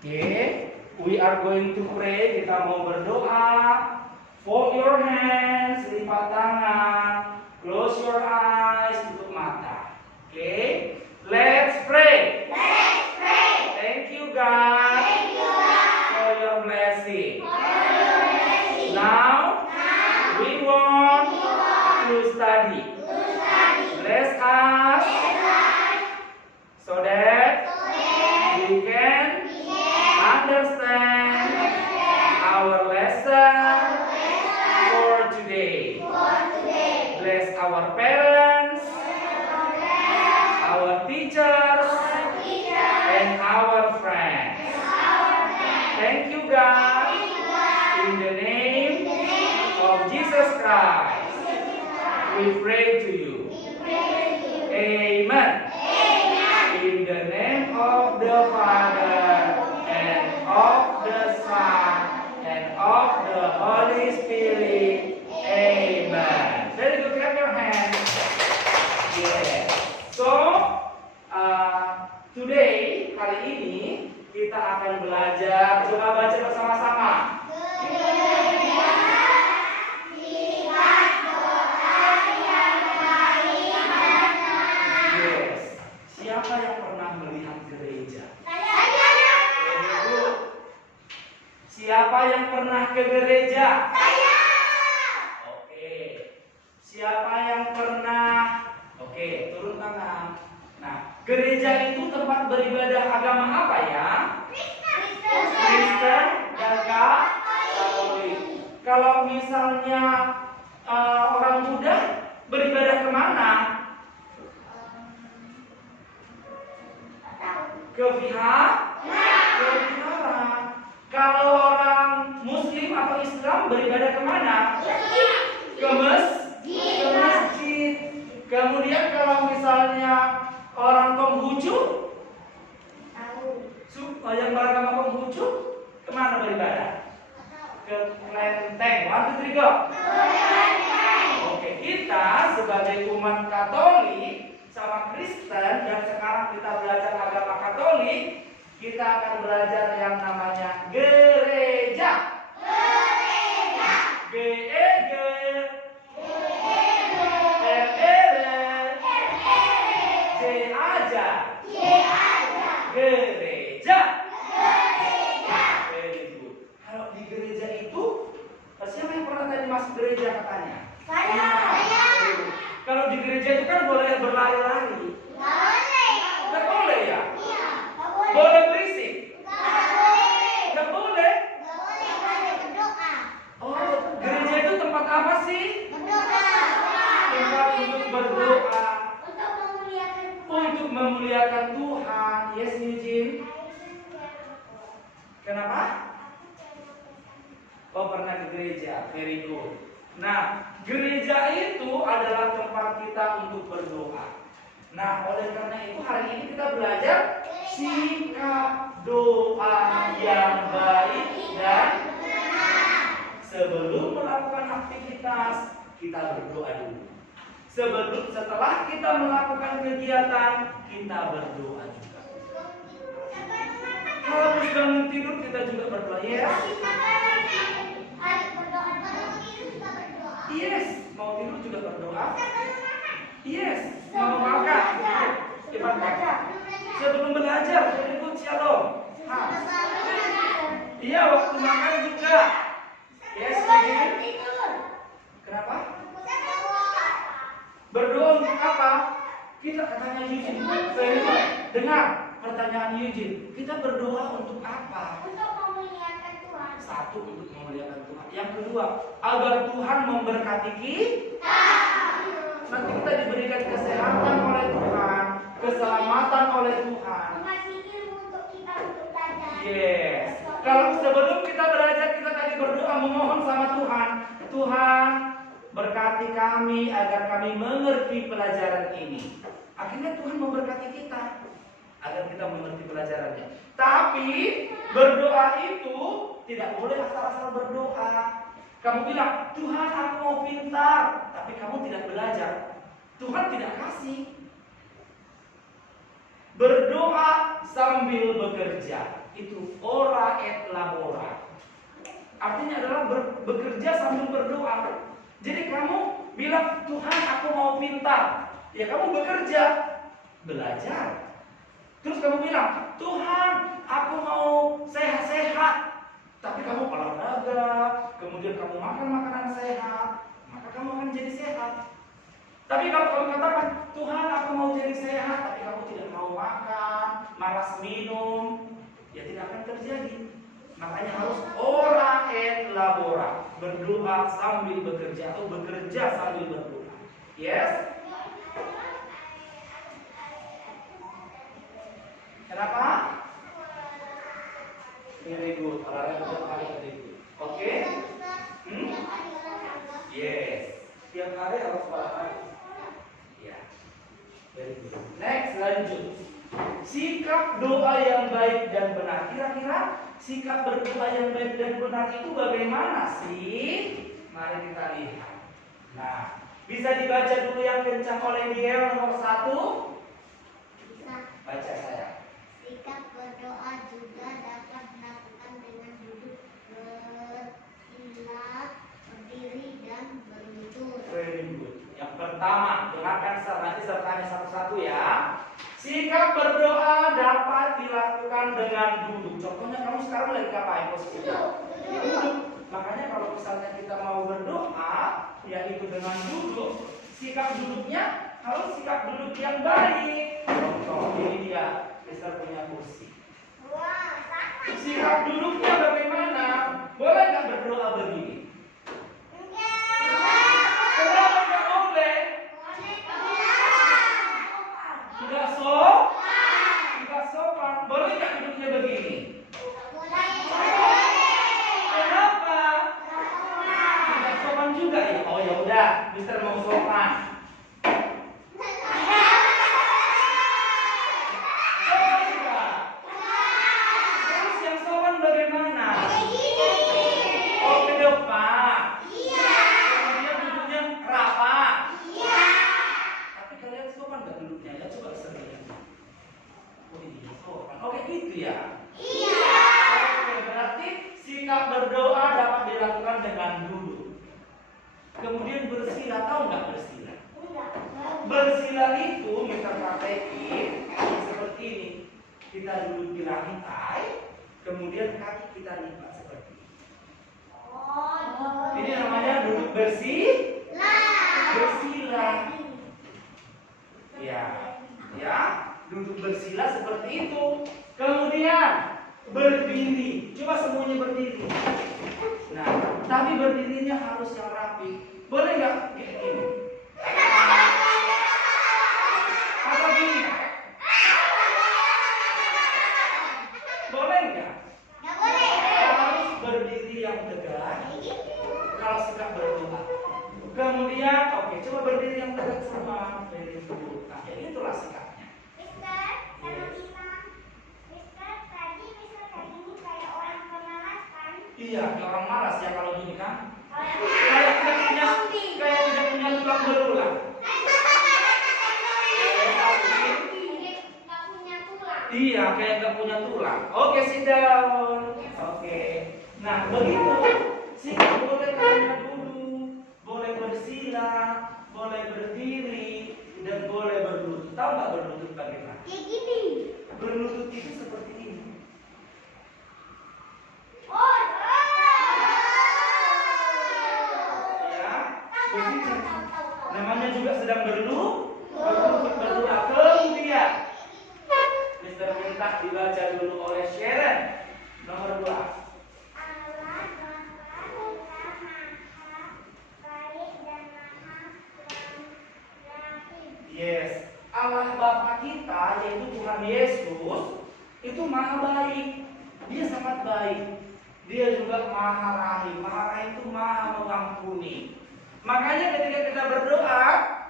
Okay, we are going to pray. Kita mau berdoa. Fold your hands, lipat tangan, close your eyes, tutup mata. Okay, let's pray. Let's pray. Thank you God. Thank you, God, For your blessing. for your blessing. Now we want to study. To study. Bless us so that we can understand our lesson for today. Bless our parents, our teachers, and our friends. Thank you God. In the name of Jesus Christ, we pray to you. Amen. In the name of the Father, and of the Son, and of the Holy Spirit. Amen. Very good. Clap your hands. Yeah. So, today, hari ini, kita akan belajar. Coba baca bersama-sama. Yes. Siapa yang pernah melihat gereja? Ibu. Siapa yang pernah ke gereja? Oke. Siapa yang pernah? Oke, turun tangan. Nah, gereja itu tempat beribadah agama apa ya? Kristen dan Katolik. Kalau misalnya orang Buddha beribadah kemana? Ke vihara. Kalau orang Muslim atau Islam beribadah kemana? Ke masjid. Kemudian kalau misalnya orang Konghucu, yang beragama Konghucu, kemana beribadah? Ke kelenteng. 1, 2, 3, go. Oke, kita sebagai umat Katolik sama Kristen, dan sekarang kita belajar agama Katolik, kita akan belajar yang namanya gereja. G-E-G R-E-R J aja. Gereja. Very good. Kalau di gereja itu, siapa yang pernah tadi masuk gereja katanya? Saya. Kalau di gereja itu kan boleh berlari-lari. Nggak boleh ya? Boleh berisik? Nggak boleh. Oh, gereja itu tempat apa sih? Tempat untuk berdoa, untuk memuliakan Tuhan. Yes, Eugene. Kenapa? Oh, pernah ke gereja. Very good. Nah, gereja itu adalah tempat kita untuk berdoa. Nah, oleh karena itu hari ini kita belajar sikap doa yang baik dan sebelum melakukan aktivitas kita berdoa dulu. Setelah kita melakukan kegiatan kita berdoa juga. Kalau habis bangun tidur kita juga berdoa. Yes, mau tidur juga berdoa. Yes, mau makan. Sebelum belajar, ikut shalom. Iya, waktu makan juga. Yes, kenapa? Berdoa untuk apa? Kita katanya Eugene. Dengar pertanyaan Eugene. Kita berdoa untuk apa? Satu, untuk memuliakan Tuhan. Yang kedua, agar Tuhan memberkati kita. Nanti kita diberikan kesehatan oleh Tuhan, keselamatan oleh Tuhan. Yes. Kalau sebelum kita belajar, kita tadi berdoa memohon sama Tuhan. Tuhan, berkati kami agar kami mengerti pelajaran ini. Akhirnya Tuhan memberkati kita agar kita mengerti pelajarannya. Tapi berdoa itu tidak boleh asal-asal berdoa. Kamu bilang, Tuhan aku mau pintar, tapi kamu tidak belajar. Tuhan tidak kasih. Berdoa sambil bekerja. Itu ora et labora. Artinya adalah bekerja sambil berdoa. Jadi kamu bilang, Tuhan aku mau pintar. Ya kamu bekerja, belajar. Terus kamu bilang, Tuhan aku mau sehat-sehat. Tapi kamu olahraga, kemudian kamu makan makanan sehat, maka kamu akan jadi sehat. Tapi kalau kamu katakan, Tuhan aku mau jadi sehat, tapi kamu tidak mau makan, malas minum, ya tidak akan terjadi. Makanya harus ora et labora, berdoa sambil bekerja atau bekerja sambil berdoa. Yes? Kenapa? Very good. Olahraga setiap hari very good. Oke? Yes. Tiap hari harus olahraga. Ya. Very good. Next, lanjut. Sikap doa yang baik dan benar. Kira-kira sikap berdoa yang baik dan benar itu bagaimana sih? Mari kita lihat. Nah, bisa dibaca dulu yang kencang oleh Diel nomor 1. Baca saya. Sikap berdoa juga dapat dilakukan dengan duduk, bersila, berdiri, dan berlutut. Very good. Yang pertama, dengarkan nanti sertanya satu-satu ya. Sikap berdoa dapat dilakukan dengan duduk. Contohnya kamu sekarang lagi ngapain posisinya? Duduk. Makanya kalau misalnya kita mau berdoa, yaitu dengan duduk, sikap duduknya harus sikap duduk yang baik. Contoh, ini dia, Mister punya kursi. Wah, sama. Sikap duduknya bagaimana? Boleh nggak berdoa begini? Kenapa nggak boleh? Tidak sopan. Boleh nggak duduknya begini? Kenapa? Tidak sopan juga ya. Oh ya udah, Mister mau sopan. Sopan juga. Terus yang sopan bagaimana? Oh ke depan. Kemudian duduknya rapat. Tapi kalian sopan nggak duduknya? Ya coba sendiri. Oh ini sopan. Oke gitu ya. Oke, berarti sikap berdoa dapat dilakukan dengan duduk. Kemudian bersila, tahu nggak bersila? Bersila itu kita praktekin seperti ini. Kita duduk di lantai, kemudian kaki kita lipat seperti ini. Ini namanya duduk bersila. Ya, duduk bersila seperti itu. Kemudian berdiri. Coba semuanya berdiri. Nah, tapi berdirinya harus yang rapi. Boleh nggak gini? Atau gini? Boleh nggak? Harus berdiri yang tegak. Kalau sikap berdoa. Kemudian, oke, coba berdiri yang tegak semua. Very good. Nah, jadi itulah sikapnya. Iya, kayak orang malas ya kalau gini kan? Kayak tidak punya tulang belulang. Iya, kayak nggak punya tulang. Oke, sit down. Oke. Nah, begitu. Sikap boleh karena duduk, boleh bersila, boleh berdiri, dan boleh berlutut. Tahu nggak berlutut bagaimana? Berlutut itu seperti ini. Ya, begitu. Namanya juga sedang berlutut berdoa. Kemudian Mister minta dibaca dulu oleh Sharon nomor 2. Yes, Allah Bapa kita yaitu Tuhan Yesus itu maha baik. Dia sangat baik. Dia juga maha rahim. Maha rahim itu maha mengampuni. Makanya ketika kita berdoa,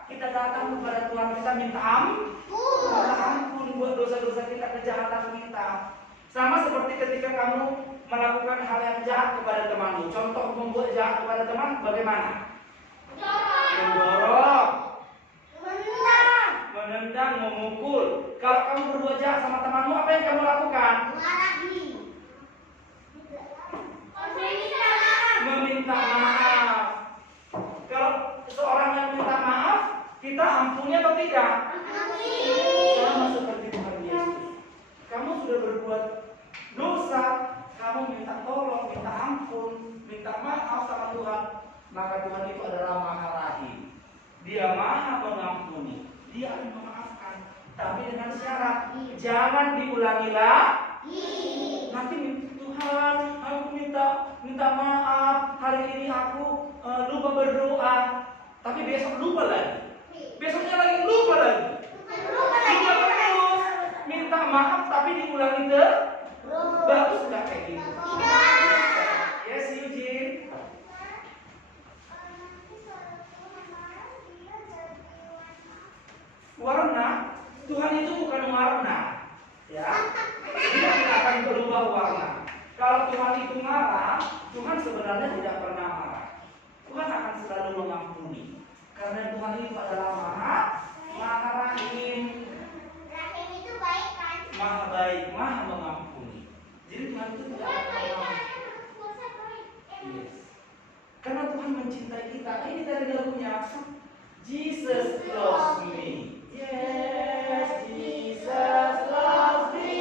kita datang kepada Tuhan, kita minta ampun buat dosa-dosa kita, kejahatan kita. Sama seperti ketika kamu melakukan hal yang jahat kepada temanmu. Contoh membuat jahat kepada teman bagaimana? Mendorong, menendang, memukul. Kalau kamu berbuat jahat sama temanmu, apa yang kamu lakukan? Marahi. Meminta maaf. Kalau seorang yang minta maaf, kita ampuni atau tidak? Sama seperti Tuhan Yesus. Kamu sudah berbuat dosa, kamu minta tolong, minta ampun, minta maaf sama Tuhan, maka Tuhan itu adalah Maha Rahim. Dia Maha Mengampuni. Dia akan memaafkan, tapi dengan syarat jangan diulangi lagi. Nanti Tuhan, aku minta maaf, hari ini aku lupa berdoa, tapi besok lupa lagi. Besoknya lagi lupa lagi. Tidak terus minta maaf tapi diulangi terus. Bagus nggak kayak gitu? Yes, Eugene. Warna, Tuhan itu bukan warna, ya. Dia tidak akan berubah warna. Kalau Tuhan itu marah, Tuhan sebenarnya tidak pernah marah. Tuhan akan selalu mengampuni. Karena Tuhan itu adalah Maha Rahim. Rahim itu baik kan? Maha baik, Maha mengampuni. Jadi Tuhan itu tidak pernah marah. Yes. Karena Tuhan mencintai kita. Ini dari lagunya. Jesus loves me. Yes, Jesus loves me.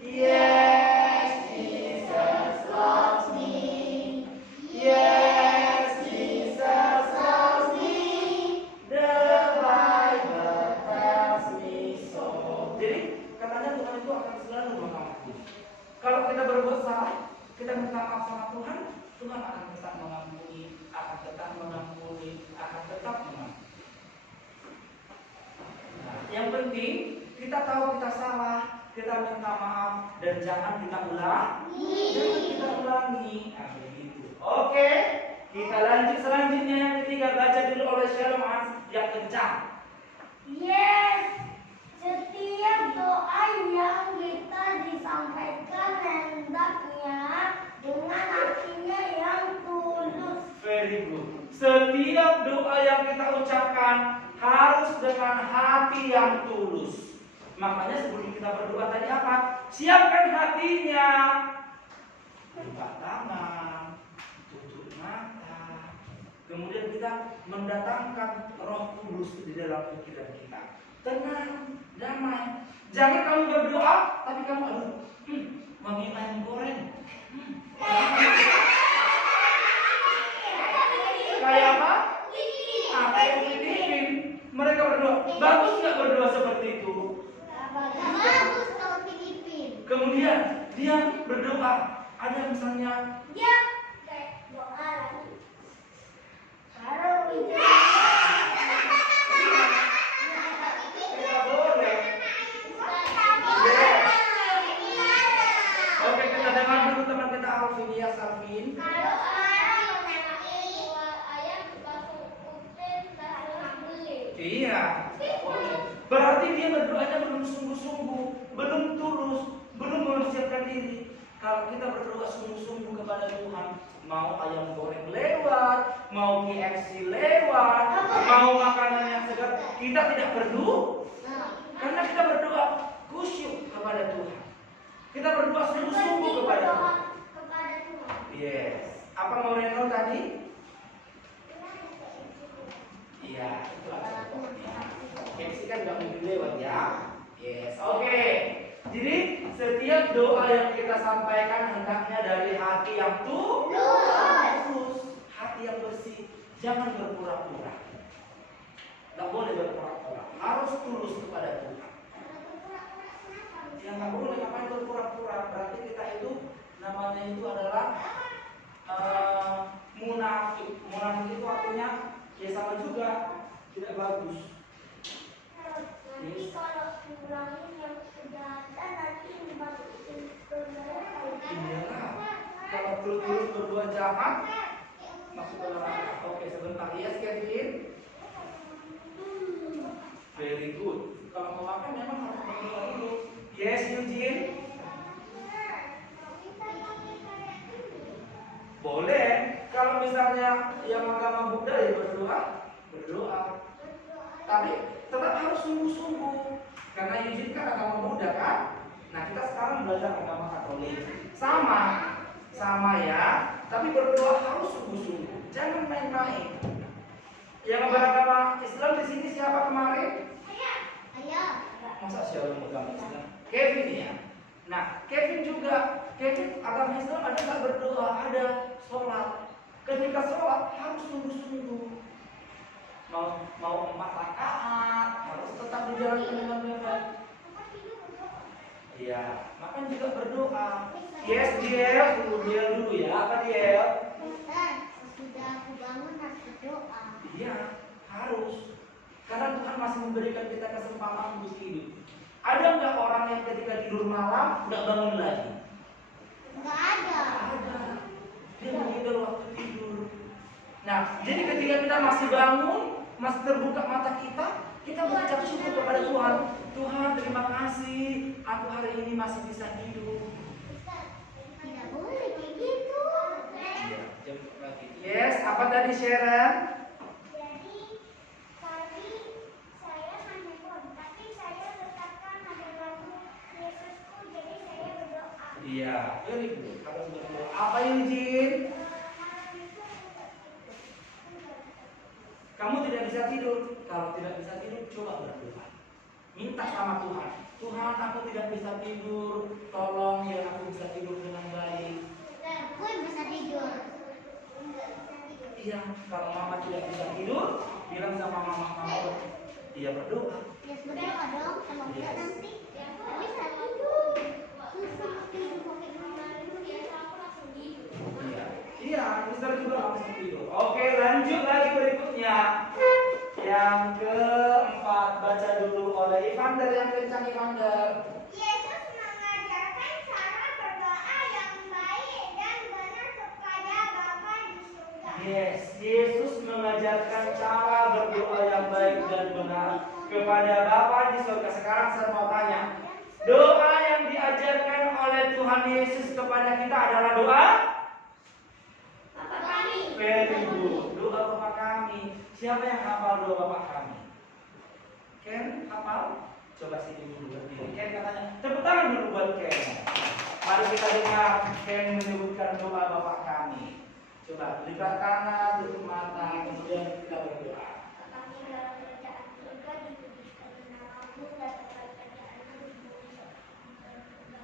Yes, Jesus loves me. Yes, Jesus loves me. The Bible tells me so. Jadi katanya Tuhan itu akan selalu mengampuni. Kalau kita berbuat salah, kita minta maaf sama Tuhan, Tuhan akan tetap mengampuni, akan tetap mengampuni, akan tetap mengampuni. Nah, yang penting kita tahu kita salah, kita minta maaf dan jangan kita ulangi. Nah, begitu. Oke, kita lanjut selanjutnya yang ketiga, baca dulu oleh Shalom yang kencang. Yes, setiap doa yang kita disampaikan hendaknya dengan hatinya yang tulus. Very good. Setiap doa yang kita ucapkan harus dengan hati yang tulus. Makanya sebelum kita berdoa tadi apa? Siapkan hatinya. Buka tangan, tutup mata. Kemudian kita mendatangkan Roh Kudus di dalam pikiran kita. Tenang, damai. Jangan kamu berdoa, tapi kamu wangi ayam goreng. Kayak apa? Kayak Filipin. Mereka berdoa. Bagus nggak berdoa seperti itu? Bagus kalau Filipin. Kemudian dia berdoa. Ada misalnya Dia kayak doa lagi. Kalau boleh. Oke, kita dengar dulu teman kita Alvin. Yes, Alvin. kalau orang mengenai ayam dikasih putih dan beli. Iya. Berarti dia berdoanya belum sungguh-sungguh, belum tulus, belum mempersiapkan diri. Kalau kita berdoa sungguh-sungguh kepada Tuhan, mau ayam goreng lewat, mau KFC lewat, mau makanan yang segar, kita tidak perlu. Karena kita berdoa khusyuk kepada Tuhan. Kita berdoa sungguh-sungguh kepada Tuhan. Yes. Apa mau Reno tadi? Iya, itu ada. KFC kan nggak mungkin lewat ya. Yes. Oke. Jadi setiap doa yang kita sampaikan hendaknya dari hati yang tulus, hati yang bersih. Jangan berpura-pura. Nggak boleh berpura-pura. Harus tulus kepada Tuhan. Yang nggak boleh ngapain berpura-pura. Berarti kita itu namanya itu adalah munafik. Munafik itu artinya ya sama juga tidak bagus. Nanti kalau diulangin yang kejahatan nanti dimasukin ke neraka. Iyalah. Kalau terus berbuat jahat masuk ke neraka. Oke, sebentar. Yes, Kevin. Very good. Kalau mau makan memang harus berdoa dulu. Yes, Eugene. Boleh. Kalau misalnya yang agama Buddha ya berdoa. Tapi tetap harus sungguh-sungguh. Karena Eugene kan agama Buddha kan. Nah kita sekarang belajar agama Katolik. Sama ya. Tapi berdoa harus sungguh-sungguh. Jangan main-main. Yang beragama Islam di sini siapa kemarin? Ayah. Masa siapa agama Islam? Kevin ya. Nah, Kevin agama Islam ada nggak berdoa? Ada sholat. Ketika sholat harus sungguh-sungguh. Mau 4 rakaat harus tetap dijalankan dengan benar. Iya, makan juga berdoa. Yes, dia dulu ya. Apa dia? Sesudah aku bangun harus berdoa. Iya, harus. Karena Tuhan masih memberikan kita kesempatan untuk hidup. Ada nggak orang yang ketika tidur malam nggak bangun lagi? Nggak ada. Ada. Dia menghindar waktu tidur. Nah, jadi ketika kita masih bangun, masih terbuka mata kita mengucap syukur kepada Tuhan. Tuhan, terima kasih, aku hari ini masih bisa hidup. Tidak boleh kayak gitu. Iya, jam lagi. Yes, apa tadi Sharon? Jadi tadi saya handphone, tapi saya letakkan ada lagu Yesusku, jadi saya berdoa. Iya, very good. Harus berdoa. Apa Eugene? Kamu tidak bisa tidur. Kalau tidak bisa tidur, coba berdoa. Minta sama Tuhan. Tuhan, aku tidak bisa tidur. Tolong ya aku bisa tidur dengan baik. Gue bisa tidur. Iya, kalau mama tidak bisa tidur, bilang sama mama, dia berdoa. Ya berdoa dong, kalau enggak Yes. nanti nggak bisa tidur. Susah tidur pakai mama dulu ya, aku langsung tidur. Iya, Mister juga langsung tidur. Oke, lanjut lagi berikutnya. Yang keempat, baca dulu oleh Ivander yang kencang Ivander. Yesus mengajarkan cara berdoa yang baik dan benar kepada Bapa di surga. Yes, Yesus mengajarkan cara berdoa yang baik dan benar kepada Bapa di surga. Sekarang saya mau tanya, doa yang diajarkan oleh Tuhan Yesus kepada kita adalah doa? Bapa kami. Very good. Doa Bapa kami. Siapa yang hafal doa Bapa kami? Ken hafal? Coba sini dulu berdiri. Ken katanya, tepuk tangan dulu buat Ken. Mari kita dengar Ken menyebutkan doa Bapa kami. Coba lipat kanan, tutup mata, kemudian kita berdoa. Kami dalam kerajaan surga, dikuduskan namamu, datanglah kerajaanmu di bumi seperti di surga.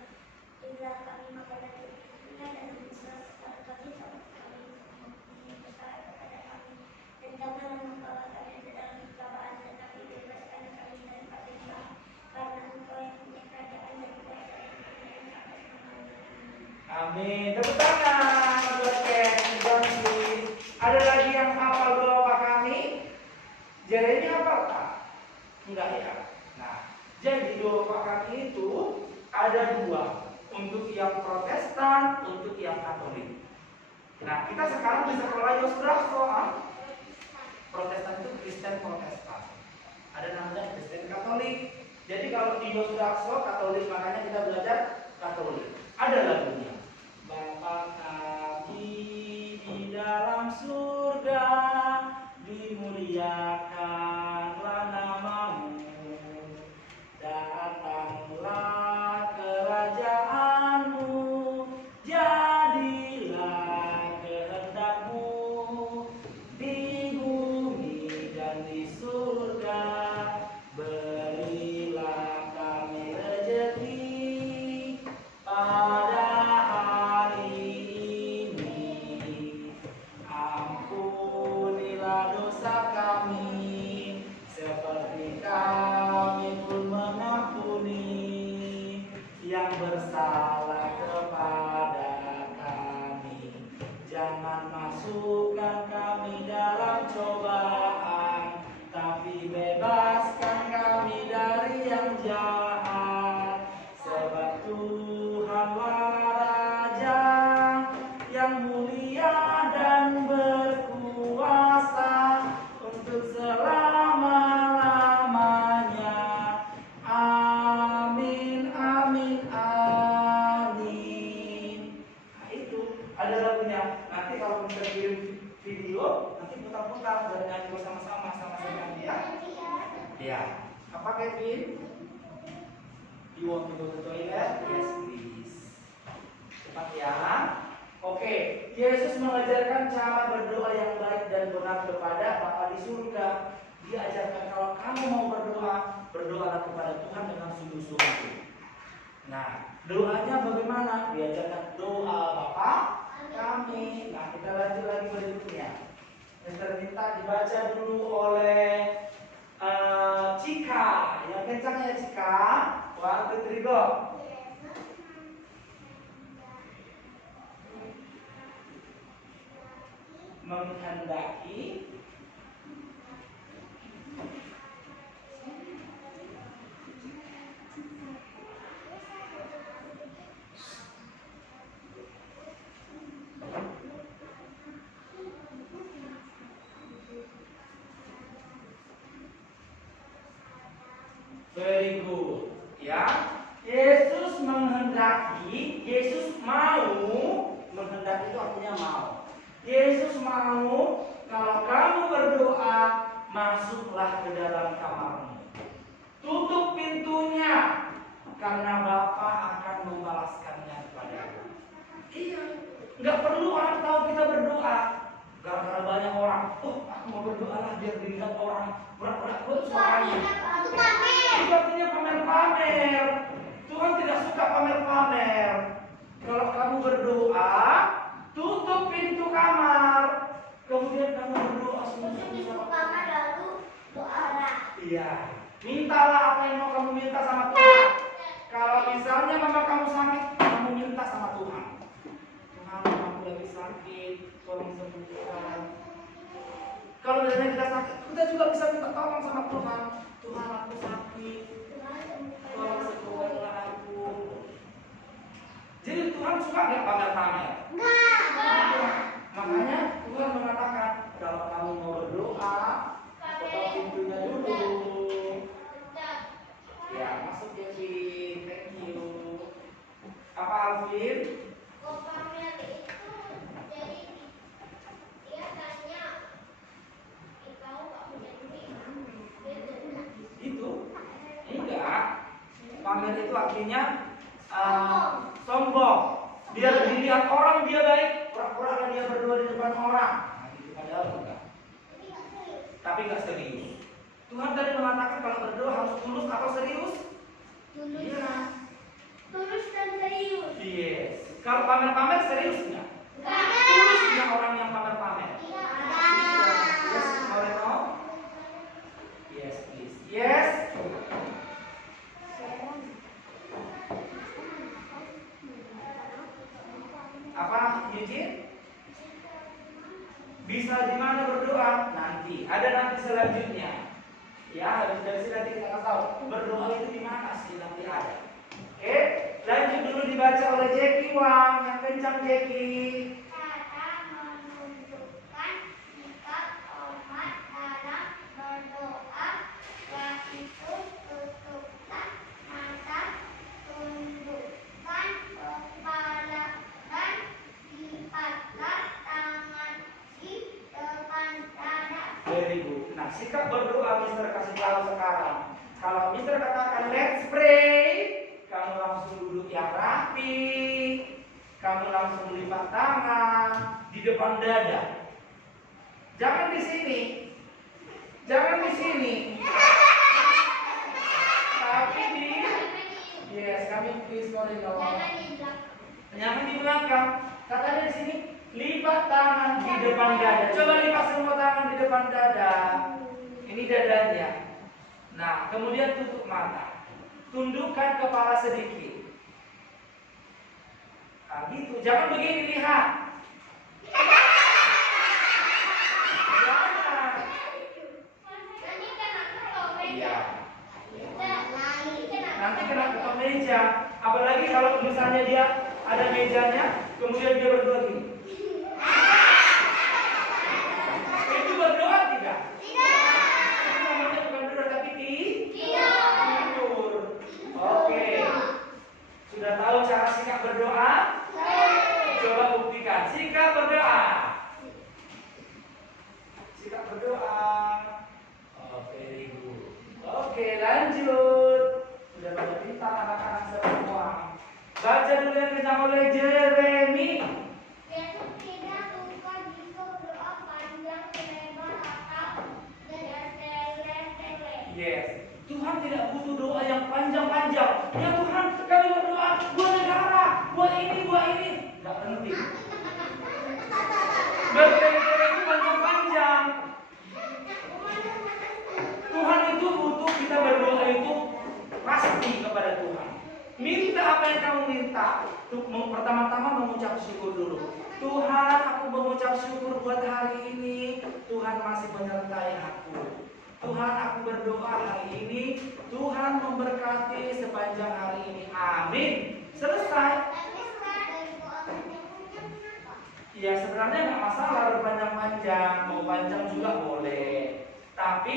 Berilah kami makanan secukupnya dan ampunilah kesalahan kami seperti kami mengampuni kesalahan kepada kami. Dan janganlah membawa kami ke dalam pencobaan, tetapi bebaskan kami daripada jahat. Karena Engkau yang punya kerajaan dan kuasa dan kemuliaan sampai selamanya. Amin. Tepuk tangan buat Ken. Janji. Ada lagi yang hafal doa Bapa kami? Jeremy hafal tak? Enggak ya. Nah, jadi doa Bapa kami itu ada 2. Untuk yang Protestan, untuk yang Katolik. Nah, kita sekarang di sekolah Yosdrafso. Protestan itu Kristen Protestan. Ada namanya Kristen Katolik. Jadi kalau di Yosdrafso Katolik, makanya kita belajar Katolik. Ada lagunya. Bapa kami di dalam surga, dimuliakanlah namamu. Datanglah kerajaanmu, jadilah kehendakmu di bumi dan di surga. Berilah kami rezeki pada hari ini. Ampunilah dosa kami seperti kami pun mengampuni yang bersalah kepada kami. Jangan masukkan kami dalam cobaan, tapi bebaskan kami dari yang jahat. Sebab Tuhanlah Raja yang mulia dan berkuasa untuk selama-lamanya. Amin, amin, amin. You want to go to toilet? Yes, please. Cepat ya. Oke, Yesus mengajarkan cara berdoa yang baik dan benar kepada Bapa di surga. Dia ajarkan kalau kamu mau berdoa, berdoalah kepada Tuhan dengan sungguh-sungguh. Nah, doanya bagaimana? Diajarkan doa Bapa kami. Nah, kita lanjut lagi berikutnya. Mister minta dibaca dulu oleh Cika. Yang kencang ya Cika. 1, 2, 3, go. Menghendaki very good. Ya, Yesus menghendaki, Yesus mau, menghendaki itu artinya mau. Yesus mau kalau kamu berdoa, masuklah ke dalam kamarmu. Tutup pintunya, karena Bapa akan membalaskannya kepadamu. Iya, nggak perlu orang tahu kita berdoa. Gara-gara banyak orang, oh aku mau berdoa lah biar dilihat orang. Pura-pura suaranya. Itu artinya pamer-pamer. Tuhan tidak suka pamer-pamer. Kalau kamu berdoa, tutup pintu kamar. Kemudian kamu berdoa sungguh-sungguh sama Tuhan. lalu doalah. Iya. Mintalah apa yang mau kamu minta sama Tuhan. Kalau misalnya mama kamu sakit, kamu minta sama Tuhan. Tuhan, aku lagi sakit, tolong sembuhkan. Kalau misalnya kita sakit, kita juga bisa minta tolong sama Tuhan. Tuhan, aku sakit, tolong sembuhkanlah aku. Jadi Tuhan suka nggak pamer-pamer? Makanya Tuhan mengatakan kalau kamu mau berdoa, tutup pintunya dulu. Ya, masuk Kevin, thank you. Apa Alvin? Itu? Enggak. Pamer itu artinya sombong. Biar dilihat orang dia baik, pura-pura dia berdoa di depan orang. Nah, itu padahal enggak. Tapi enggak serius. Tuhan tadi mengatakan kalau berdoa harus tulus atau serius? Tulus. Iya. Tulus dan serius. Yes. Kalau pamer-pamer serius enggak? Enggak. Tulus enggak orang yang pamer-pamer? Iya. Yes, Moreno. Yes, please. Yes. Apa, Eugene? Bisa di mana berdoa? Nanti. Ada nanti selanjutnya. Ya, habis dari sini nanti kita akan tahu berdoa itu di mana sih nanti ada. Oke, lanjut dulu dibaca oleh Jackie Wang. Yang kencang Jackie. Cara menunjukkan sikap hormat dalam berdoa, yaitu tutuplah mata, tundukkan kepala, dan lihatlah tangan di depan dada. Very good. Nah, sikap berdoa Mister kasih tahu sekarang. Kalau Mister katakan let's pray, kamu langsung duduk yang rapi, kamu langsung lipat tangan di depan dada. Jangan di sini, jangan di sini, tapi di yes, kami please Moreno. Jangan di belakang. Katanya di sini lipat tangan di depan dada. Coba lipat semua tangan di depan dada. Ini dadanya. Nah, kemudian tutup mata. Tundukkan kepala sedikit. Nah, gitu. Jangan begini lihat. Jangan. Iya. Nanti kena ketok meja. Apalagi kalau misalnya dia ada mejanya, kemudian dia berdoa gini. Itu berdoa tidak? Itu namanya bukan berdoa tapi tidur. Oke. Sudah tahu cara sikap berdoa? Coba buktikan. Sikap berdoa. Sikap berdoa. Oh, very good. Oke, lanjut. Sudah pada pintar anak-anak. Baca dulu yang kencang oleh Jeremy. Yesus tidak suka jika berdoa panjang selebar atau bertele-tele. Yes. Tuhan tidak butuh doa yang panjang-panjang. Ya Tuhan, kami berdoa buat negara, buat ini. Gak penting. Bertele-tele itu panjang-panjang. Tuhan itu butuh kita berdoa itu pasti kepada Tuhan. Minta apa yang kamu minta. Pertama-tama mengucap syukur dulu. Tuhan, aku mengucap syukur buat hari ini. Tuhan masih menyertai aku. Tuhan, aku berdoa hari ini. Tuhan memberkati sepanjang hari ini. Amin. Selesai. Ya sebenarnya nggak masalah berpanjang-panjang. Mau panjang juga boleh. Tapi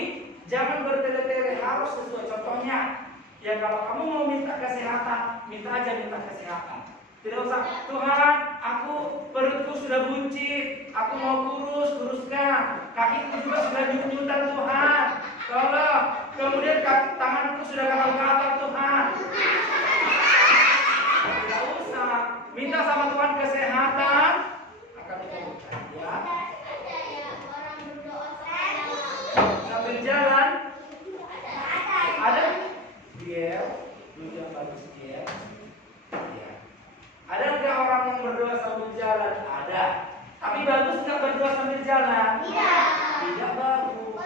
jangan bertele-tele, harus sesuai. Contohnya, ya kalau kamu mau minta kesehatan, minta kesehatan. Tidak usah, Tuhan, aku perutku sudah buncit, aku mau kuruskan, kakiku juga sudah nyut-nyutan Tuhan. Tolong, kemudian tanganku sudah gatal-gatal Tuhan. Tidak usah, minta sama Tuhan kesehatan, akan dikabulkan. Ya. Sambil jalan, ada? Iya, yang bagus ya. Ada nggak orang yang berdoa sambil jalan? Ada. Tapi bagus nggak berdoa sambil jalan? Tidak. Tidak bagus.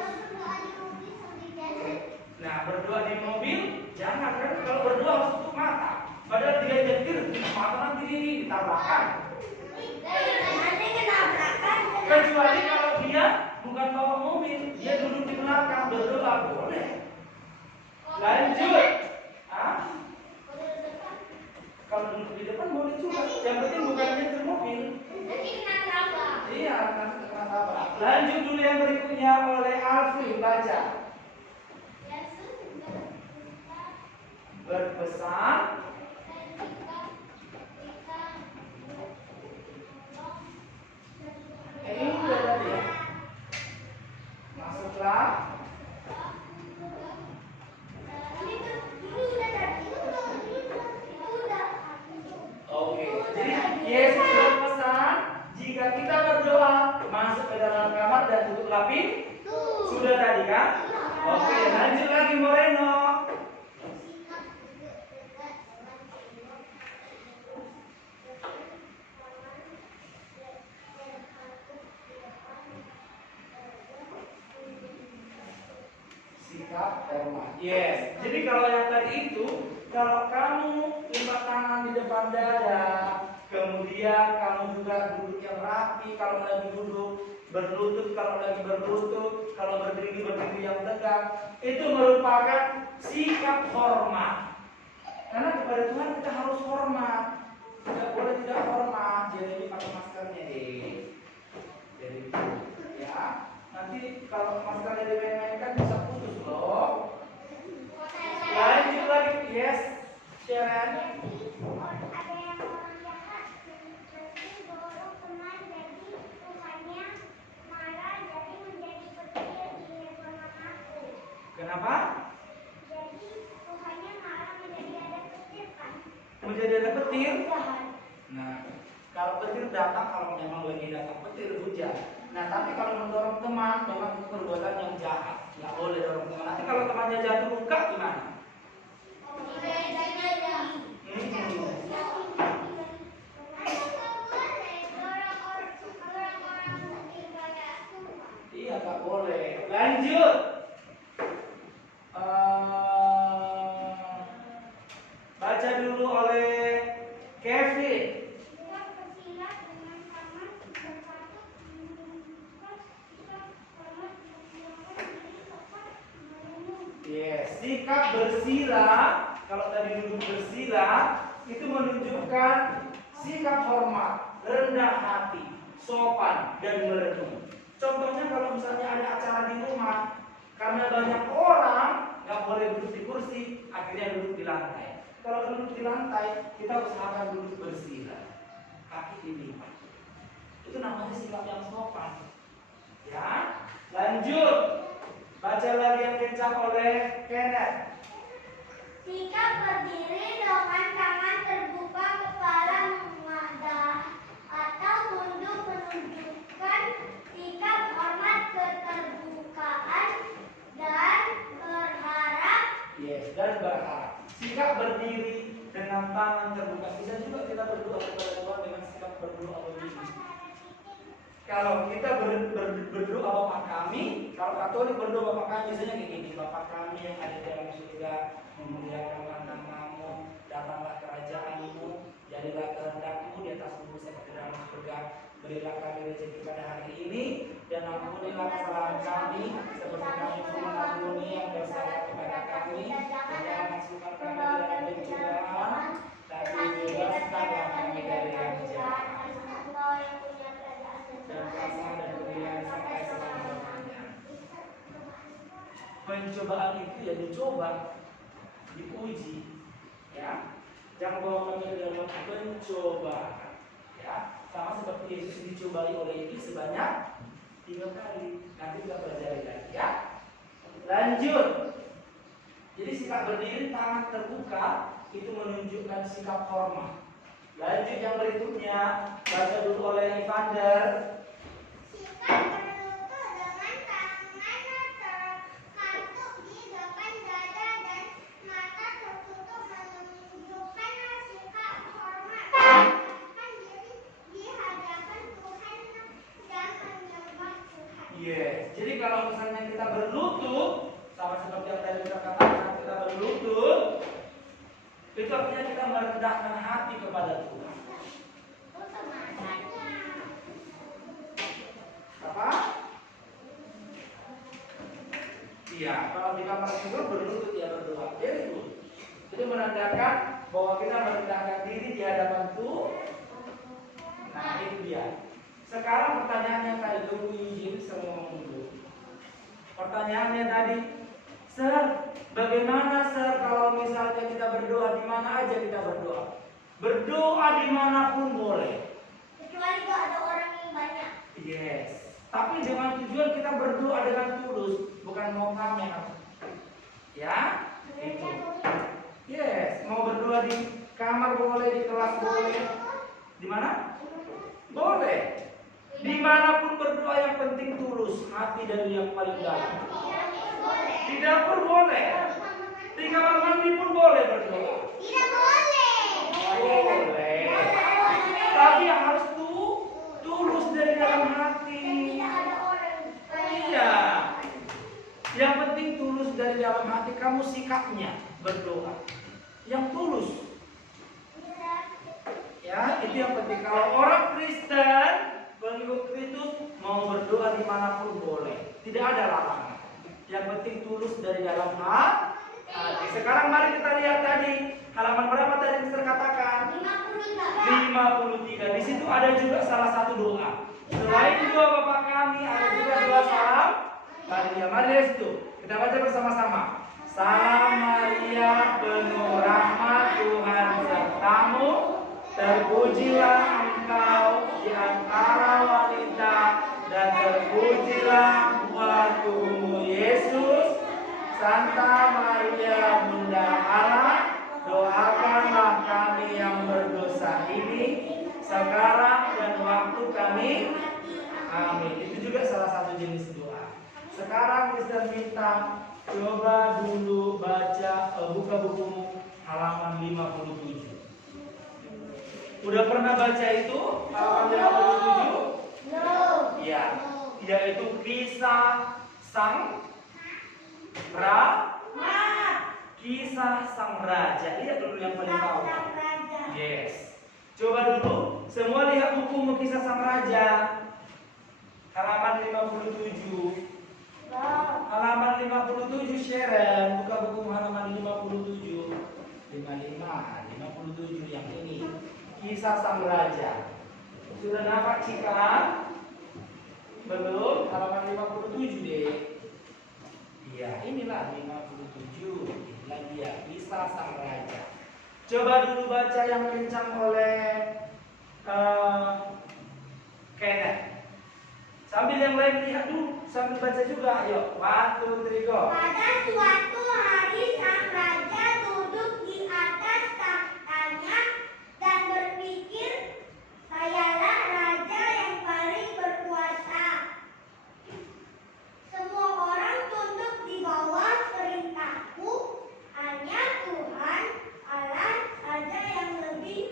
Nah, berdoa di mobil jangan kan? Kalau berdoa harus tutup mata. Padahal dia nyetir, mata nanti ditabrakan. Nanti kenabrakan. Kecuali kalau dia bukan bawa mobil, dia duduk di belakang berdoa boleh. Lanjut. Hah? Kalau duduk di depan boleh juga. Yang penting bukan nyetir mobil. Nanti kena tabrak. Iya, nanti kena tabrak. Lanjut dulu yang berikutnya oleh Alfi, baca. Berpesan. Ini udah tadi ya. Masuklah. Oke, jadi Yesus berpesan jika kita berdoa masuk ke dalam kamar dan tutuplah pintu. Sudah tadi kan? Oke, lanjut lagi Moreno. Sikap hormat. Yes. Jadi kalau yang tadi itu, kalau kamu lipat tangan di depan dada, kemudian kamu juga duduk yang rapi, kalau lagi duduk berlutut, kalau lagi berlutut, kalau berdiri yang tegak, itu merupakan sikap hormat. Karena kepada Tuhan kita harus hormat, tidak boleh tidak hormat. Jadi pakai maskernya deh. Jadi ya, nanti kalau maskernya dimainkan bisa putus loh. Lanjut lagi, yes, Sharon. Ada yang orang jahat berarti dorong teman jadi Tuhannya marah jadi menjadi petir di handphone aku. Kenapa? Jadi Tuhannya marah menjadi ada petir kan? Menjadi ada petir. Jahat. Nah, kalau petir datang, kalau memang lagi datang petir hujan. Nah, tapi kalau mendorong teman, memang itu perbuatan yang jahat. Nggak boleh dorong teman. Nanti kalau temannya jatuh luka gimana? Iya, nggak boleh. Lanjut. Baca dulu oleh Kevin. Yes, sikap bersila. Kalau tadi duduk bersila, itu menunjukkan sikap hormat, rendah hati, sopan, dan merenung. Contohnya kalau misalnya ada acara di rumah, karena banyak orang, nggak boleh duduk di kursi, akhirnya duduk di lantai. Kalau duduk di lantai, kita usahakan duduk bersila, kaki dilipat. Itu namanya sikap yang sopan. Ya, lanjut. Baca lagi yang kencang oleh Kenneth. Sikap berdiri dengan tangan terbuka bukan. Bisa juga kita berdoa kepada Tuhan dengan sikap berdoa begini. Kalau kita berdoa Bapa kami, kalau Katolik berdoa Bapa kami biasanya kayak gini, Bapa kami yang ada di dalam surga, memuliakanlah namamu, datanglah kerajaanmu, jadilah kehendakmu di atas bumi seperti dalam surga. Berilah kami rezeki pada hari ini, dan ampunilah kesalahan kami, seperti kami pun mengampuni yang bersalah kepada kami, dan jangan masukkan kami dalam pencobaan, tapi bebaskanlah kami dari yang jahat. Dan kuasa dan kemuliaan sampai selama-lamanya. Pencobaan itu ya dicoba, diuji, ya. Jangan bawa kami dalam pencobaan, ya. Sama seperti Yesus dicobai oleh iblis sebanyak 3 kali. Nanti kita pelajari lagi, ya. Lanjut. Jadi sikap berdiri tangan terbuka itu menunjukkan sikap hormat. Lanjut yang berikutnya, baca dulu oleh Evander. Sikap berlutut dengan tangan terkatup di depan dada dan mata tertutup menunjukkan sikap hormat. Mendekatkan diri di hadapan Tuhan dan menyembah Tuhan. Jadi kalau misalnya kita berlutut, sama seperti yang tadi kita katakan, kita berlutut, itu artinya kita merendahkan hati kepada Tuhan. Apa? Iya, kalau di kamar tidur berlutut ya berdoa. Very good. Jadi menandakan bahwa kita merendahkan diri di hadapan Tuhan. Nah itu dia. Sekarang pertanyaannya tadi, tunggu izin semua dulu. Pertanyaannya tadi, Sir, bagaimana Sir kalau misalnya kita berdoa di mana aja kita berdoa? Berdoa dimanapun boleh. Kecuali kalau ada orang yang banyak. Yes. Tapi dengan tujuan kita berdoa dengan tulus, bukan mau pamer. Ya? Itu. Yes. Mau berdoa di kamar boleh, di kelas boleh. Di mana? Boleh. Dimanapun berdoa yang penting tulus, hati dari yang paling dalam. Di dapur boleh. Di kamar mandi pun boleh berdoa. Tidak boleh. Boleh. Tapi yang harus tulus dari dalam hati. Tidak ada orang. Iya. Yang penting tulus dari dalam hati kamu sikapnya berdoa. Yang tulus. Ya, itu yang penting. Kalau orang Kristen, pengikut Kristus mau berdoa dimanapun boleh. Tidak ada larangan. Yang penting tulus dari dalam hati. Sekarang mari kita lihat tadi halaman berapa tadi yang terkatakan? 53. Di situ ada juga salah satu doa. Selain doa Bapa kami, ada juga doa salam Maria. Mari lihat itu. Kita baca bersama-sama. Salam Maria, penuh rahmat Tuhan sertamu. Terpujilah engkau di antara wanita, dan terpujilah buah tubuhmu Yesus. Santa Maria Bunda Allah, doakanlah kami yang berdosa ini sekarang dan waktu kami. Amin. Itu juga salah satu jenis doa. Sekarang Mister minta coba dulu baca buka bukumu halaman 57. Udah pernah baca itu halaman 57? Iya. Yaitu kisah kisah sang raja. Lihat dulu yang paling bawah. Yes. Coba dulu semua lihat buku kisah sang raja. Halaman 57. Halaman 57 Sharon, buka buku halaman 57. 57 yang ini. Kisah sang raja. Sudah dapat Cika? Belum? Halaman 57 deh. Iya, inilah 57. Inilah dia, kisah sang raja. Coba dulu baca yang kencang oleh Kenneth. Sambil yang lain lihat dulu, sambil baca juga. Ayo, 1, 2, 3, go. Pada suatu hari sang raja duduk di atas tahtanya dan berpikir, sayalah raja yang paling berkuasa. Semua orang tunduk di bawah perintahku, hanya Tuhan Allah saja yang lebih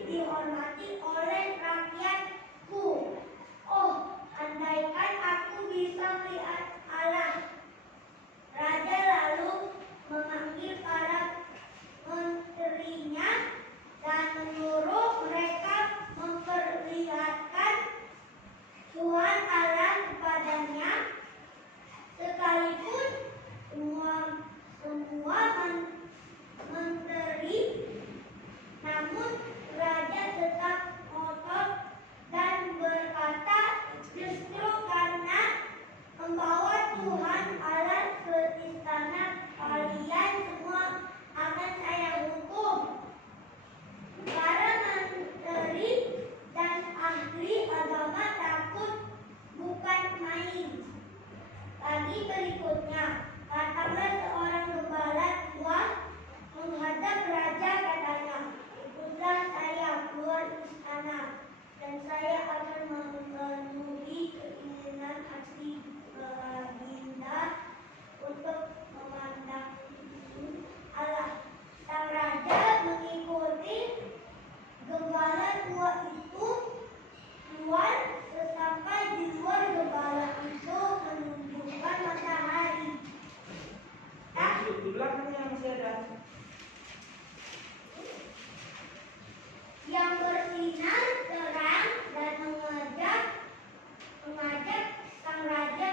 asli baginda untuk memandang Allah. Sang raja mengikuti gembala tua itu keluar, sesampai di luar gembala itu menunjukkan matahari. Di belakangnya masih ada. Yang bersinar terang dan mengajak sang raja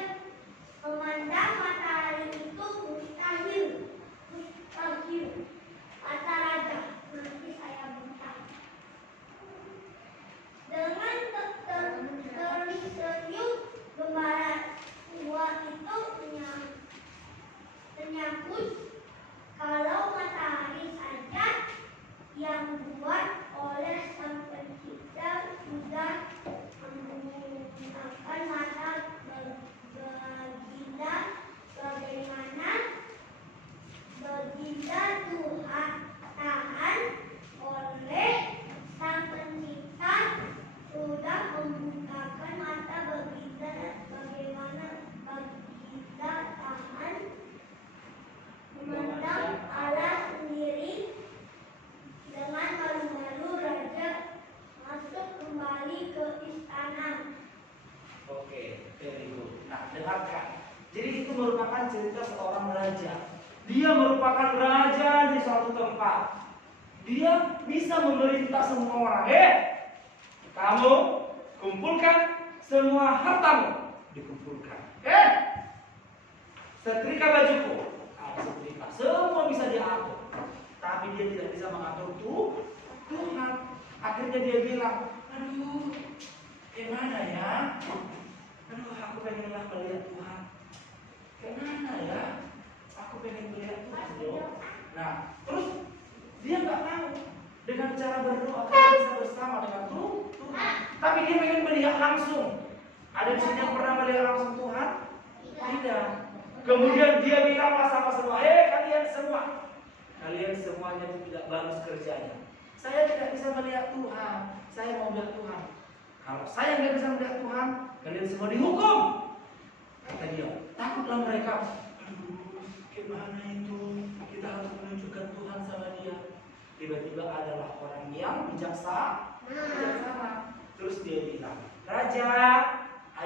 memandang matahari itu mustahil. Kata raja, nanti saya bentang. Dengan tersenyum, gembala tua itu menyambut kalau matahari saja yang dibuat oleh Sang Pencipta sudah menggunakan mata baginda bagaimana baginda Tuhan tahan oleh Sang Pencipta sudah membukakan mata baginda bagaimana baginda tahan memandang Allah sendiri. Dengan malu-malu raja masuk kembali ke istana. Oke, very good. Nah, dengarkan. Jadi itu merupakan cerita seorang raja. Dia merupakan raja di suatu tempat. Dia bisa memerintah semua orang. Kamu kumpulkan semua hartamu, dikumpulkan. Setrika bajuku, ada setrika. Semua bisa diatur. Tapi dia tidak bisa mengatur Tuhan. Akhirnya dia bilang, aduh, gimana ya? Aduh, aku pengenlah melihat Tuhan. Gimana ya? Aku pengen melihat Tuhan dong. Nah, terus dia nggak tahu dengan cara berdoa kita bisa bersama dengan Tuhan. Tapi dia pengen melihat langsung. Ada di sini yang pernah melihat langsung Tuhan? Tidak. Kemudian dia bilanglah sama semua, kalian semua. Kalian semuanya tidak bagus kerjanya. Saya tidak bisa melihat Tuhan. Saya mau melihat Tuhan. Kalau saya nggak bisa melihat Tuhan, kalian semua dihukum. Kata dia, takutlah mereka. Aduh, gimana itu? Kita harus menunjukkan Tuhan sama dia. Tiba-tiba adalah orang yang bijaksana. Terus dia bilang, Raja,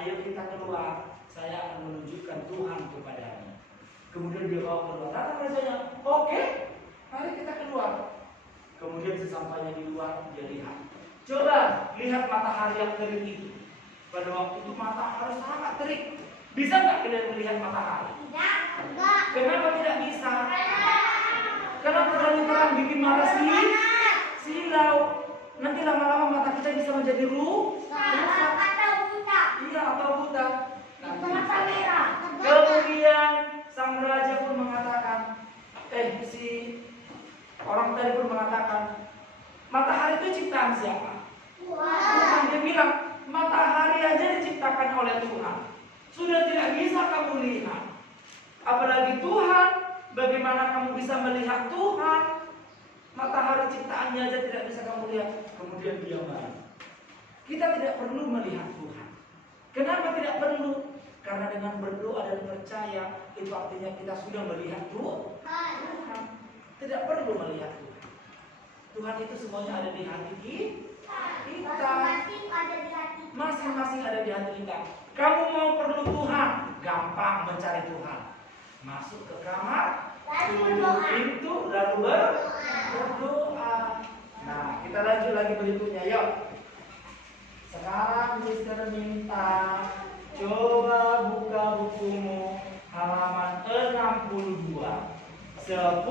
ayo kita keluar. Saya akan menunjukkan Tuhan kepadamu. Kemudian dia bawa keluar. Kata rajanya, oke. Mari kita keluar. Kemudian sesampainya di luar dia lihat. Coba lihat matahari yang terik itu. Pada waktu itu matahari sangat terik. Bisa nggak kalian melihat matahari? Tidak. Kenapa tidak bisa? Karena terlalu terang bikin mata silau. Nanti lama-lama mata kita bisa menjadi rusak. Atau buta. Iya, atau buta. Mata merah. Kemudian sang raja pun mengatakan, si orang tadi pun mengatakan, matahari itu ciptaan siapa? Tuhan. Dia bilang, matahari aja diciptakan oleh Tuhan. Sudah tidak bisa kamu lihat. Apalagi Tuhan, bagaimana kamu bisa melihat Tuhan? Matahari ciptaannya aja tidak bisa kamu lihat. Kemudian dia marah. Kita tidak perlu melihat Tuhan. Kenapa tidak perlu? Karena dengan berdoa dan percaya, itu artinya kita sudah melihat Tuhan. Tidak perlu melihat Tuhan. Tuhan itu semuanya ada di hati kita. Masing-masing ada di hati kita. Kamu mau perlu Tuhan, gampang mencari Tuhan. Masuk ke kamar, tutup pintu, lalu berdoa. Nah, kita lanjut lagi berikutnya, yuk. Sekarang Mister minta coba buka bukumu halaman 62. 10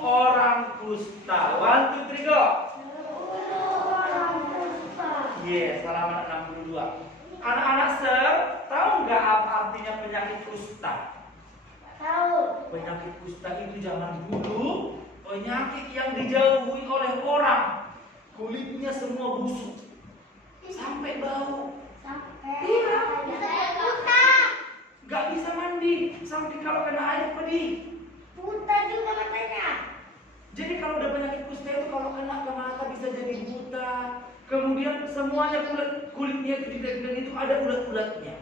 orang kusta. 1, 2, 3, go. 10 orang kusta. Yes, halaman 62. Anak-anak tahu nggak apa artinya penyakit kusta? Tahu. Penyakit kusta itu zaman dulu penyakit yang dijauhi oleh orang. Kulitnya semua busuk sampai bau. Iya. Nggak bisa mandi sampai kalau kena air pedih. Buta juga matanya. Jadi kalau udah penyakit kusta itu kalau kena ke mata bisa jadi buta. Kemudian semuanya kulitnya itu di daging itu ada ulat-ulatnya.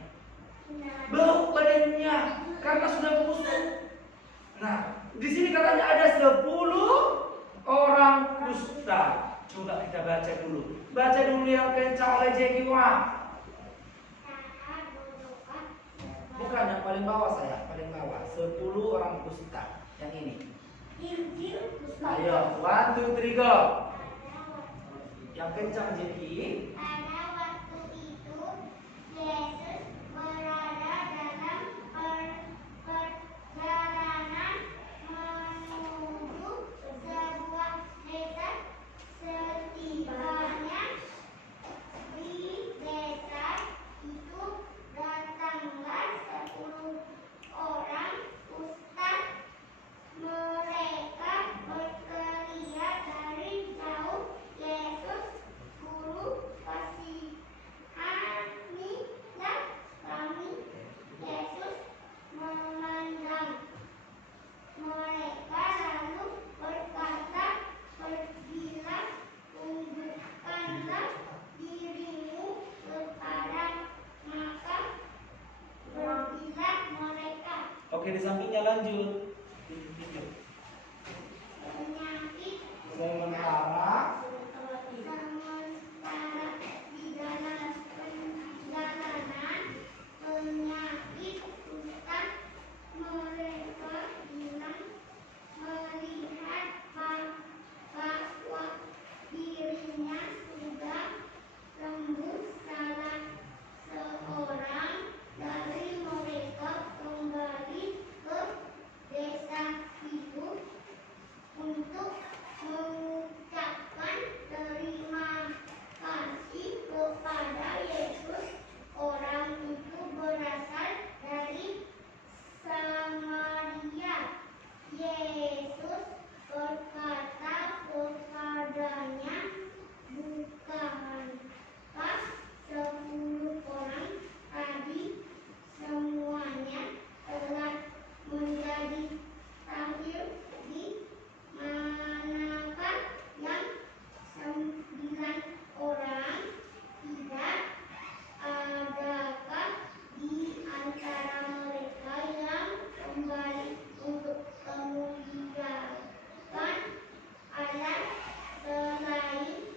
Bau badannya karena sudah busuk. Nah, di sini katanya ada 10 orang kusta. Coba kita baca dulu. Baca dulu yang kencang oleh Jackie Wang. Bukan yang paling bawah saya, paling bawah. 10 orang kusta. Yang ini. Ayo, 1, 2, 3, go. Yang kencang Jackie. Pada waktu itu Yesus berada dalam perjalanan menuju sebuah desa. Setibanya di desa itu datanglah 10 orang ustaz. Mereka berteriak dari jauh, "Yesus, Guru, kasihanilah kami." Yesus memandang mereka lalu berkata, "Pergilah, tunjukkanlah dirimu kepada." Maka pergilah mereka. Oke, di sampingnya lanjut. Penyakit Sementara di dalam perjalanan penyakit kusta mereka hilang. Melihat bahwa dirinya sudah sembuh, salah seorang dari mereka kembali ke desa itu untuk mengucapkan terima kasih kepada Yesus. Orang itu berasal dari Samaria. Yesus berkata kepadanya, "Bukankah 10 orang tadi semuanya telah menjadi tahir? Di manakah yang 9 orang? Tidak adakah di antara mereka yang kembali untuk memuliakan Allah selain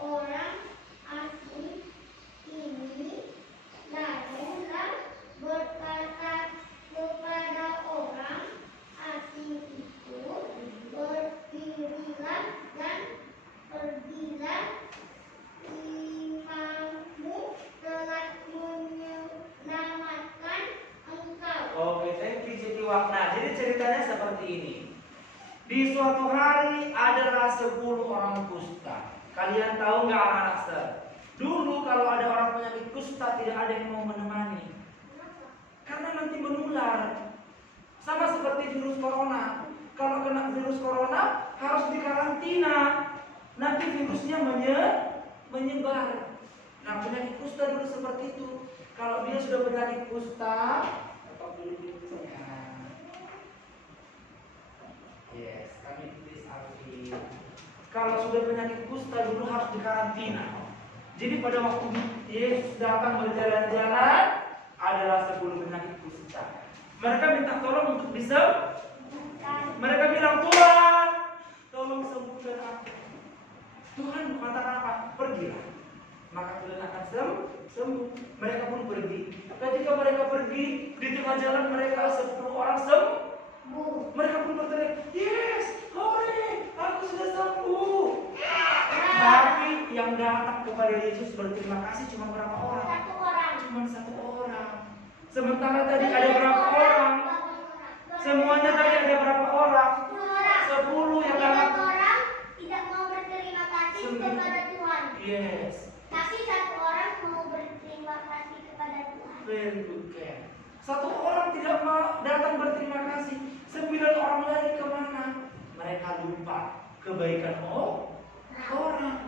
orang asing ini?" Lalulah berkata kepada orang asing itu, "Berdirilah dan pergilah, imanmu telah menyelamatkan engkau." oke, thank you Jackie Wang. Nah, jadi ceritanya seperti ini. Di suatu hari adalah 10 orang kusta. Kalian tahu nggak anak-anak ser? Dulu kalau ada orang penyakit kusta tidak ada yang mau menemani. Karena nanti menular. Sama seperti virus corona. Kalau kena virus corona harus dikarantina. Nanti virusnya menyebar. Nah, penyakit kusta dulu seperti itu. Kalau dia sudah penyakit kusta, tetap dulu pintunya. Yes, kami tulis Alvin. Kalau sudah penyakit kusta dulu harus dikarantina. Jadi pada waktu Yesus datang berjalan-jalan, adalah 10 penyakit kusta. Mereka minta tolong untuk disembuhkan. Mereka bilang, "Tuhan, tolong sembuhkan aku." Tuhan mengatakan apa? "Pergilah, maka kalian akan sembuh." Mereka pun pergi. Ketika mereka pergi, di tengah jalan mereka 10 orang sembuh. Mereka pun berteriak, "Yes, hore, aku sudah sembuh." Tapi yang datang kepada Yesus berterima kasih cuma berapa orang? 1 orang. Cuma 1 orang. Sementara tadi ada berapa orang? Semuanya tadi ada berapa orang? 10 yang datang. 9 orang tidak mau berterima kasih Sembilan. kepada Tuhan. Yes, Tapi 1 orang mau berterima kasih kepada Tuhan. very good Ken. 1 orang tidak mau datang berterima kasih. 9 orang lagi kemana? Mereka lupa kebaikan orang.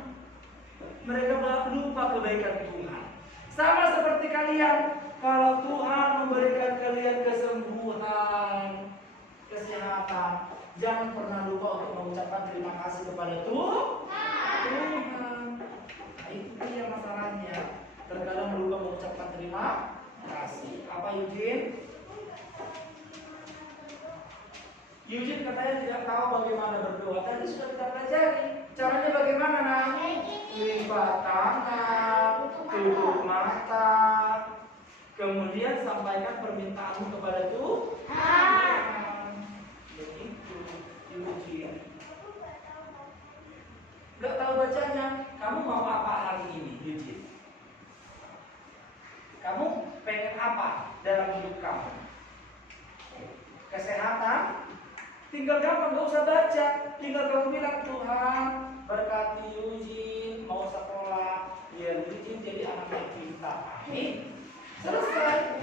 Mereka lupa kebaikan Tuhan. Sama seperti kalian. Kalau Tuhan memberikan kalian kesembuhan, kesehatan, jangan pernah lupa untuk mengucapkan terima kasih kepada Tuhan. Nah, itu dia masalahnya. Terkadang lupa mengucapkan terima kasih. berdoa tadi sudah kita pelajari. Caranya bagaimana, Nak? Lipat tangan, tutup mata, kemudian sampaikan permintaanmu kepada Tuhan. Begitu, diuji. Gak tahu bacanya, kamu mau apa hari ini, Yuji? Kamu pengen apa dalam hidup kamu? Kesehatan? Tinggal gampang, gak usah baca. Tinggal kamu bilang, Tuhan berkati Yuji, mau sekolah, biar Yuji jadi anak yang pintar. Amin. Selesai.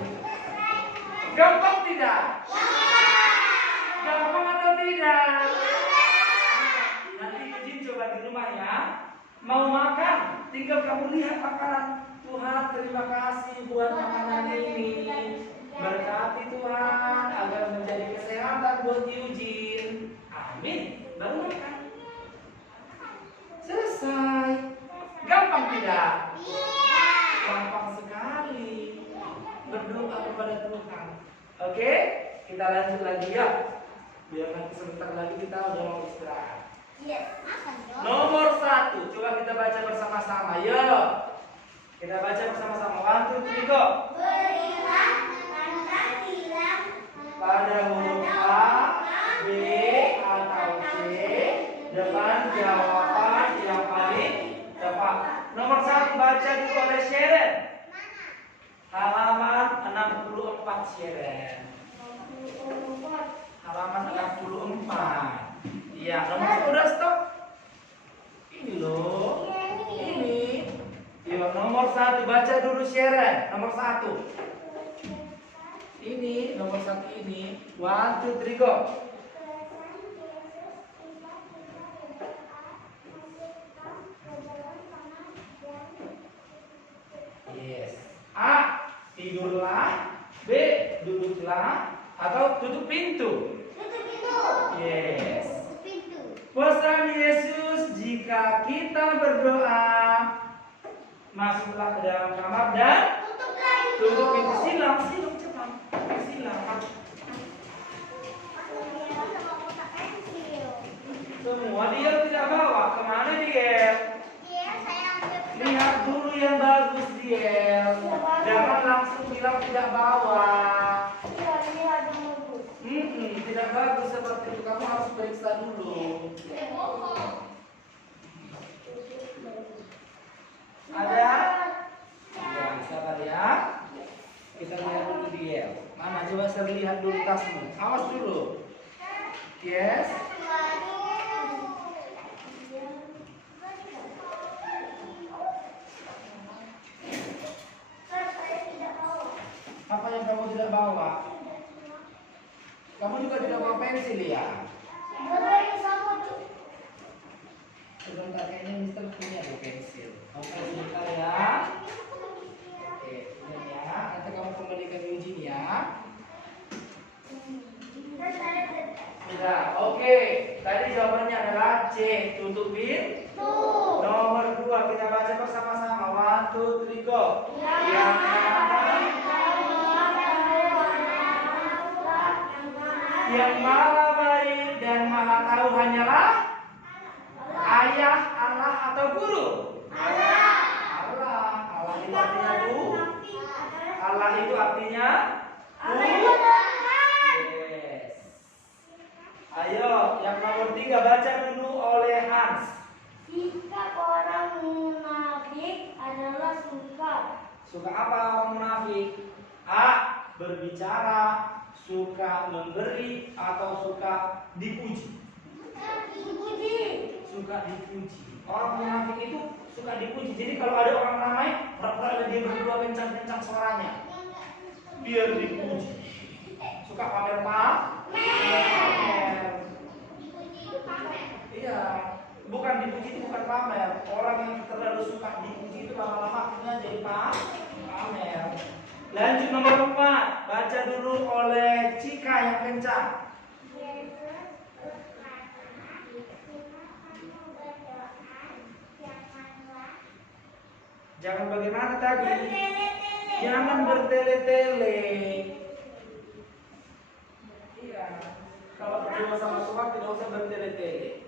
Gampang tidak? Gampang atau tidak? Nanti Yuji coba di rumah ya. Mau makan, tinggal kamu lihat makanan. Tuhan terima kasih buat makanan ini. Berkati Tuhan agar menjadi kesehatan buat Eugene. Amin. Baru makan. Selesai. Gampang tidak? Gampang sekali. Berdoa kepada Tuhan. Oke, kita lanjut lagi ya. Biar nanti sebentar lagi kita udah mau istirahat. Nomor 1, coba kita baca bersama-sama. Yuk. Kita baca bersama-sama. 1, 2, 3, go. Berilah tanda silang Pada huruf A, B, atau C, depan jawaban yang paling tepat. Nomor 1 baca dulu oleh Sharon. Halaman 64 Sharon. Halaman 64. Iya, nomor 1 udah stop. Ini loh. Ini. Yuk, nomor 1 baca dulu Sharon. Nomor 1. Ini nomor 1 ini. 1, 2, 3, go. Yes. A, tidurlah. B, duduklah. Atau tutup pintu. tutup pintu. Yes. Tutup pintu. Pesan Yesus, jika kita berdoa, masuklah ke dalam kamar dan Tutuplah itu. tutup pintu. Silang cepat. Silang. Sama kotak pensil. Semua dia tidak bawa. Kemana dia? Iya, saya ambil. Lihat dulu yang bagus dia. Jangan langsung bilang tidak bawa. Iya, ini ada bagus. Tidak bagus seperti itu. Kamu harus periksa dulu. Ada? Ya, sabar ya. Kita lihat dulu dia. Mana? Coba saya lihat dulu tasmu. Awas dulu. Yes. Apa yang kamu tidak bawa? Kamu juga tidak bawa pensil ya? Sebentar, kayaknya Mister punya ada pensil. Oke, sebentar ya. Oke, ini ya. Nanti kamu kembalikan Eugene ya. Sudah, oke. Tadi jawabannya adalah C, tutup pintu. Nomor 2 kita baca bersama-sama. 1, 2, 3, go. Yang maha baik dan maha tahu hanyalah ayah, Allah atau guru? Allah. Allah itu artinya Tuhan. Allah itu artinya Tuhan. Yes. Ayo, yang nomor 3 baca dulu oleh Hans. Sikap orang munafik adalah suka. Suka apa orang munafik? A. Berbicara, suka memberi, atau suka dipuji? Dipuji. Suka dipuji. Orang munafik itu suka dipuji. Jadi kalau ada orang ramai, pura-pura dia berdua kencang-kencang suaranya, biar dipuji. Suka pamer pak? Pamer. Iya. Bukan dipuji itu bukan pamer. Orang yang terlalu suka dipuji itu lama-lama akhirnya jadi pamer. Lanjut nomor 4. Baca dulu oleh Cika yang kencang. Jangan bagaimana tadi? Jangan bertele-tele. Iya. Kalau berdoa sama Tuhan tidak usah bertele-tele.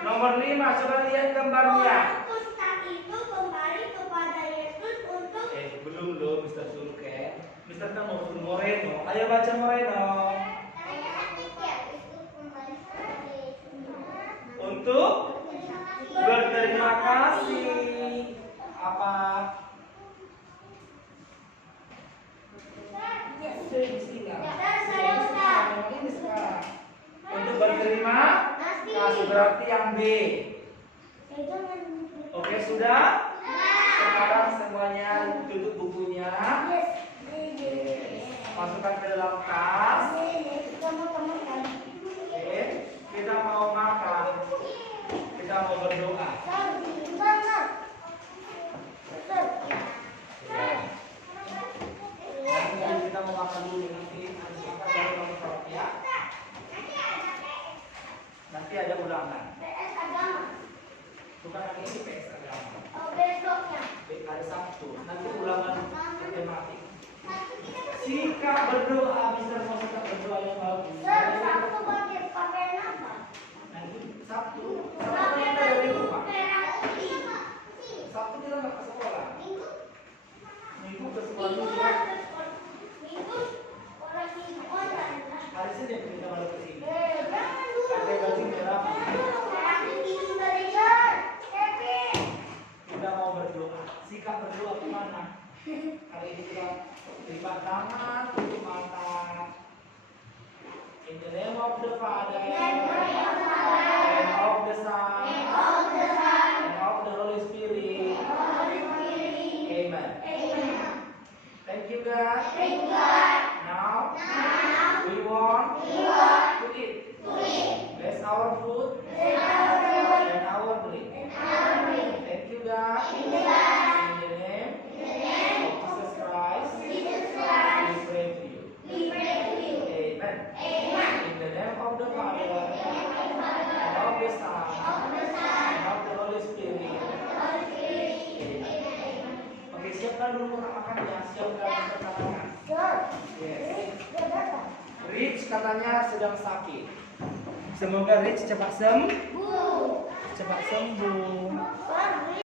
Nomor 5, coba lihat gambarnya. Kusta itu kembali kepada Yesus untuk Belum loh, Mr. Sulke. Mr. kan mau suruh Moreno. Ayo baca Moreno. Untuk berterima kasih. Apa? Ini sekarang. Untuk berterima kasih berarti yang B. Oke, sudah? Sekarang semuanya tutup bukunya. Masukkan ke dalam tas. Oke, kita mau makan. Kita mau berdoa. Nanti kita mau makan dulu. Nanti makan baru kamu sholat ya. Nanti ada ulangan. Bukan hari ini PS agama. Hari Sabtu. Nanti ulangan matematik. Sikap berdoa, bisa mau sikap berdoa yang bagus. Nanti Sabtu. Sabtu kita dari rumah. Sabtu kita nggak ke sekolah. Minggu ke sekolah juga. Hari Senin kita balik ke sini. Pakai baju merah. Kita mau berdoa. Sikap berdoa kemana? Hari ini kita lipat tangan, tutup mata. In the name of the Father, and of the Son, and of the Holy Spirit. Amen. Thank you, God. Now we want to eat. Bless our food and our drink. Thank you, God. In the name of Jesus Christ, we pray to you. Amen. In the name of the Father, and of the Son, and of the Holy Spirit. Oke, siapkan dulu makannya. Siapkan pertanyaan. Yes. Rich katanya sedang sakit. Semoga Rich cepat sembuh.